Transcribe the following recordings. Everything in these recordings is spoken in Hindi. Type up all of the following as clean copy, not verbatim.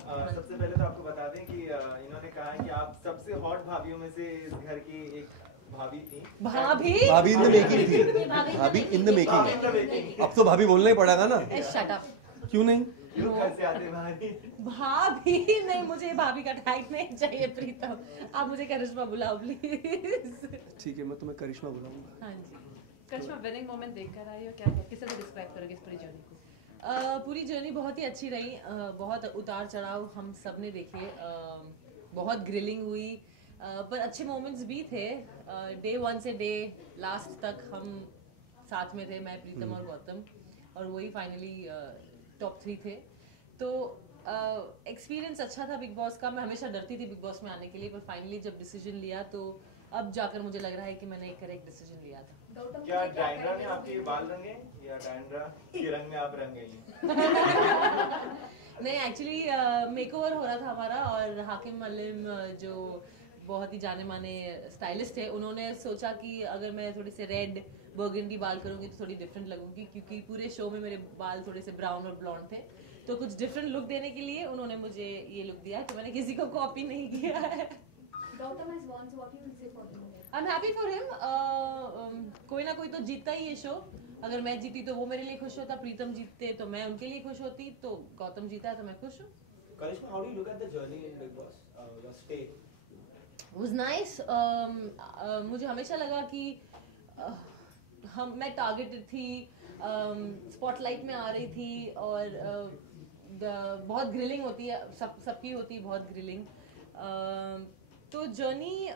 सबसे पहले तो आपको बता दें कि इन्होंने कहा है कि आप सबसे हॉट भाभियों में से इस घर की एक भाभी थी। भाभी इन द मेकिंग थी। भाभी इन द मेकिंग। अब तो भाभी बोलना ही पड़ेगा ना। Shut up. क्यों नहीं? क्यों घर से आते भाभी? भाभी नहीं, मुझे भाभी का टैग नहीं चाहिए प्रीतम। आप मुझे करिश्मा बुलाओ प्लीज। ठीक है, मैं तुम्हें करिश्मा बुलाऊंगा। हाँ जी। करिश्मा विनिंग मोमेंट देखकर आई हो क्या? किस तरह डिस्क्राइब करोगे इस पूरी जर्नी को? पूरी जर्नी बहुत ही अच्छी रही। बहुत उतार चढ़ाव हम सब ने देखे। बहुत ग्रिलिंग हुई, पर अच्छे मोमेंट्स भी थे। डे 1 से डे लास्ट तक हम साथ में थे, मैं, प्रीतम और गौतम, और वही फाइनली टॉप 3 थे। तो एक्सपीरियंस अच्छा था बिग बॉस का। मैं हमेशा डरती थी बिग बॉस में आने के लिए, पर फाइनली जब डिसीजन लिया तो अब जाकर मुझे लग रहा है कि मैंने एक करेक्ट डिसीजन लिया था। क्या डायंड्रा ने आपके बाल रंगे या डायंड्रा के रंग में आप रंग गई? नहीं, एक्चुअली मेकओवर हो रहा था हमारा, और हाकिम मल्लिम जो बहुत ही जाने माने स्टाइलिस्ट थे, उन्होंने सोचा कि अगर मैं थोड़े से रेड बर्गंडी बाल करूंगी तो थोड़ी डिफरेंट लगूंगी, क्योंकि पूरे शो में मेरे बाल थोड़े से ब्राउन और ब्लॉन्ड थे। तो कुछ डिफरेंट लुक देने के लिए उन्होंने मुझे ये लुक दिया, तो मैंने किसी को कॉपी नहीं किया है। Gautam has won, so what you will say for him? I'm happy for him. कोई ना कोई तो जीतता ही ये शो। अगर मैं जीती तो वो मेरे लिए खुश होता, प्रीतम जीतते तो मैं उनके लिए खुश होती, तो गौतम जीता है तो मैं खुश हूँ। Karishma, how do you look at the journey in Big Boss? Your stay. Was nice. मुझे हमेशा लगा कि मैं टारगेटेड थी, स्पॉटलाइट में आ रही थी, और बहुत ग्रिलिंग होती है, सबकी होती है बहुत ग्रिलिंग। तो जर्नी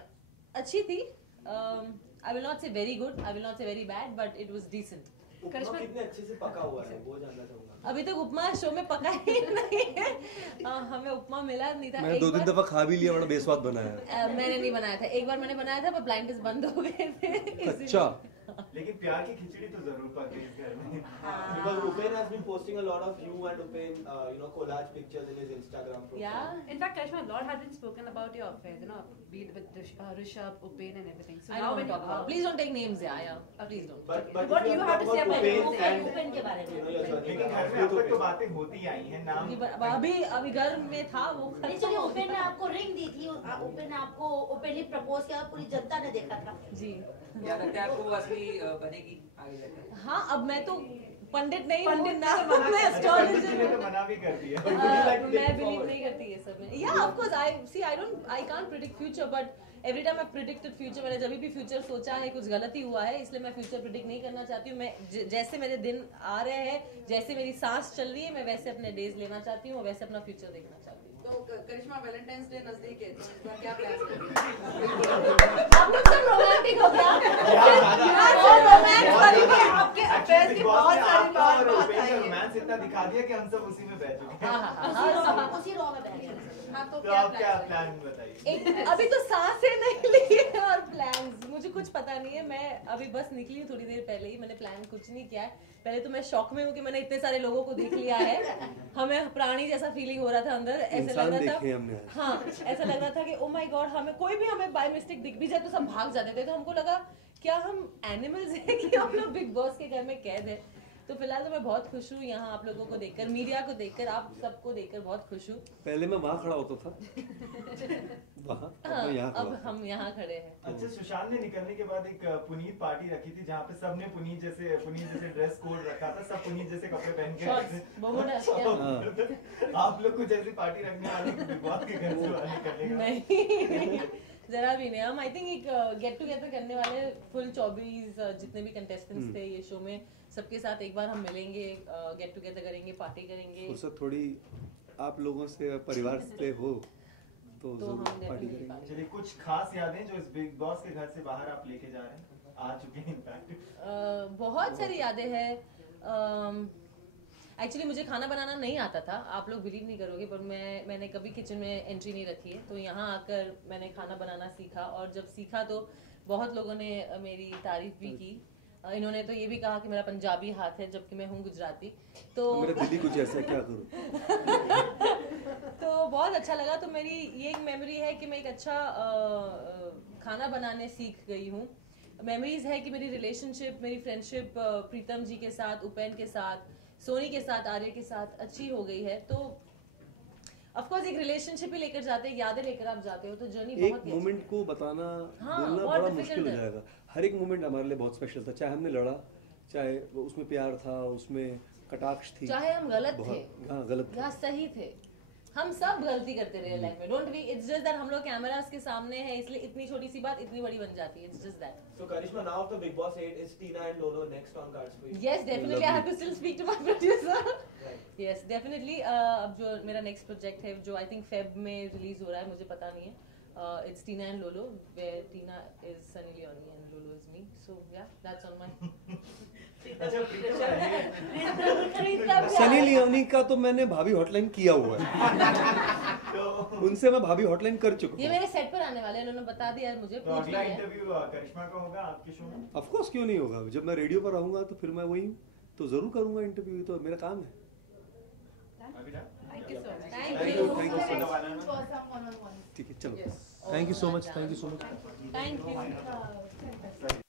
अच्छी थी। I will not say very good, I will not say very bad, but it was decent. Upma कितने अच्छे से पका हुआ है वो जानना चाहूंगा। अभी तक उपमा शो में पका ही नहीं है। हमें उपमा मिला नहीं था। मैंने 2-3 दफा खा भी लिया, बड़ा बेस्वाद बनाया है। मैंने नहीं बनाया था, एक बार मैंने बनाया था पर ब्लाइंड टेस्ट बंद हो गए थे। अच्छा। लेकिन प्यार की खिचड़ी तो जरूर पकी इस घर में। Because Upen has been posting a lot of you and Upen, collage pictures in his Instagram profile. Yeah. In fact, Karishma, a lot has been spoken about your affairs, be it with Rishabh, Upen, and everything. So I now don't when talk about. Please don't take names, yeah. Please don't. But What do you have to say about Upen के बारे में? लेकिन घर में अब तक तो बातें होती आई हैं। नाम अभी घर में था वो। चलिए, उपेन ने आपको रिंग दी थी, उपेन ने आपको ओपनली प्रपोज किया, पूरी जनता ने देखा था जी। क्या लगता है आपको असली बनेगी आगे जाकर? हाँ, अब मैं तो पंडित नहीं हूँ ना, मैं एस्ट्रोलॉजर तो मना भी कर दिया। मैं बिलीव नहीं करती ये सब में। Yeah, of course, I can't predict future, but every time I predicted future, मैंने जब भी फ्यूचर सोचा है कुछ गलती हुआ है, इसलिए मैं फ्यूचर प्रिडिक्ट नहीं करना चाहती हूँ। मैं जैसे मेरे दिन आ रहे हैं, जैसे मेरी सांस चल रही है, मैं वैसे अपने डेज लेना चाहती हूँ और वैसे अपना फ्यूचर देखना चाहती हूँ। तो करिश्मा, वैलेंटाइंस डे नजदीक है, तो इस बार क्या प्लान है? आप लोग सब रोमांटिक हो गया? आपके अफेयर्स की बहुत सारी बात आई है। रोमांस इतना दिखा दिया कि हम सब उसी में बैठ चुके हैं। उसी रो में बैठ गए। हाँ, तो तो आप क्या प्लान बताइए? अभी तो सांसें नहीं ली है और प्लान्स मुझे कुछ पता नहीं है। मैं अभी बस निकली थोड़ी देर पहले ही, मैंने प्लान कुछ नहीं किया है। पहले तो मैं शॉक में हूँ कि मैंने इतने सारे लोगों को देख लिया है। हमें प्राणी जैसा फीलिंग हो रहा था अंदर, ऐसा लग रहा था। हाँ, ऐसा लग रहा था कि ओ माय गॉड, हमें कोई भी हमें बाय मिस्टेक दिख भी जाए तो सब भाग जाते थे। तो हमको लगा क्या हम एनिमल्स हैं कि हम लोग बिग बॉस के घर में कैद है। तो फिलहाल तो मैं बहुत खुश हूँ यहाँ आप लोगों को देखकर, मीडिया को देखकर, आप सबको देखकर बहुत खुश हूँ। पहले मैं वहाँ खड़ा होता था, वहाँ, अब हम यहाँ खड़े हैं। अच्छा, सुशांत ने निकलने के बाद एक पुनीत पार्टी रखी थी जहाँ पे सबने पुनीत जैसे ड्रेस कोड रखा था, सब पुनीत जैसे कपड़े पहन के। आप लोग कुछ ऐसी पार्टी रखने वाले बिग बॉस के घर से निकलने का? नहीं, जरा भी नहीं। हम आई थिंक एक गेट टुगेदर करने वाले, फुल 24 जितने भी कंटेस्टेंट्स थे ये शो में, सबके साथ एक बार हम मिलेंगे, गेट टुगेदर करेंगे, पार्टी करेंगे। फुर्सत थोड़ी आप लोगों से, परिवार से हो तो हम पार्टी करेंगे। चलिए, कुछ खास यादें जो इस बिग बॉस के घर से बाहर आप लेके जा रहे हैं, आ चुके हैं इनफैक्ट? बहुत सारी यादें हैं। एक्चुअली मुझे खाना बनाना नहीं आता था, आप लोग बिलीव नहीं करोगे, पर मैंने कभी किचन में एंट्री नहीं रखी है। तो यहाँ आकर मैंने खाना बनाना सीखा, और जब सीखा तो बहुत लोगों ने मेरी तारीफ भी की। इन्होंने तो ये भी कहा कि मेरा पंजाबी हाथ है, जबकि मैं हूँ गुजराती। तो मेरा दिल्ली कुछ ऐसा क्या करूँ? तो बहुत अच्छा लगा। तो मेरी ये एक मेमोरी है कि मैं एक अच्छा खाना बनाने सीख गई हूँ। मेमोरीज है कि मेरी रिलेशनशिप, मेरी फ्रेंडशिप प्रीतम जी के साथ, उपेन के साथ, सोनी के साथ, आर्य के साथ अच्छी हो गई है। तो ऑफ कोर्स एक रिलेशनशिप ही लेकर जाते हैं, यादें लेकर आप जाते हो, तो जर्नी एक बहुत ही मोमेंट को बताना हाँ, बोलना बहुत बड़ा difficult मुश्किल हो है। जाएगा। हर एक मोमेंट हमारे लिए बहुत स्पेशल था, चाहे हमने लड़ा, चाहे वो उसमें प्यार था, उसमें कटाक्ष थी, चाहे हम गलत थे हाँ गलत या सही थे, हम सब गलती करते रहे लाइफ में। Don't be, it's just that हम लोग कैमरास के सामने है इसलिए इतनी छोटी सी बात इतनी बड़ी बन जाती है। It's just that. So Karishma, now after Big Boss 8, is Tina and Lolo next on cards for you? Yes, definitely. I have to still speak to my producer. Yes, definitely. अब जो मेरा नेक्स्ट प्रोजेक्ट है जो आई थिंक फेब में रिलीज हो रहा है, मुझे पता नहीं है, it's Tina and Lolo, where Tina is Sunny Leone and Lolo is me, so yeah that's on my. अच्छा सनी लियोनी का तो मैंने भाभी हॉटलाइन किया हुआ है, उनसे मैं भाभी हॉटलाइन कर चुका ये हूँ। मेरे सेट पर आने वाले हैं, उन्होंने बता दिया है मुझे। तो अगला इंटरव्यू करिश्मा का होगा आपके शो में? ऑफ कोर्स क्यों नहीं होगा, जब मैं रेडियो पर रहूंगा तो फिर मैं वही हूँ, तो जरूर करूंगा इंटरव्यू, तो मेरा काम है। Thank you so much. Thank you, thank you so much. For some one-on-one. ठीक है चलो, thank you so much, thank you so much. Thank you.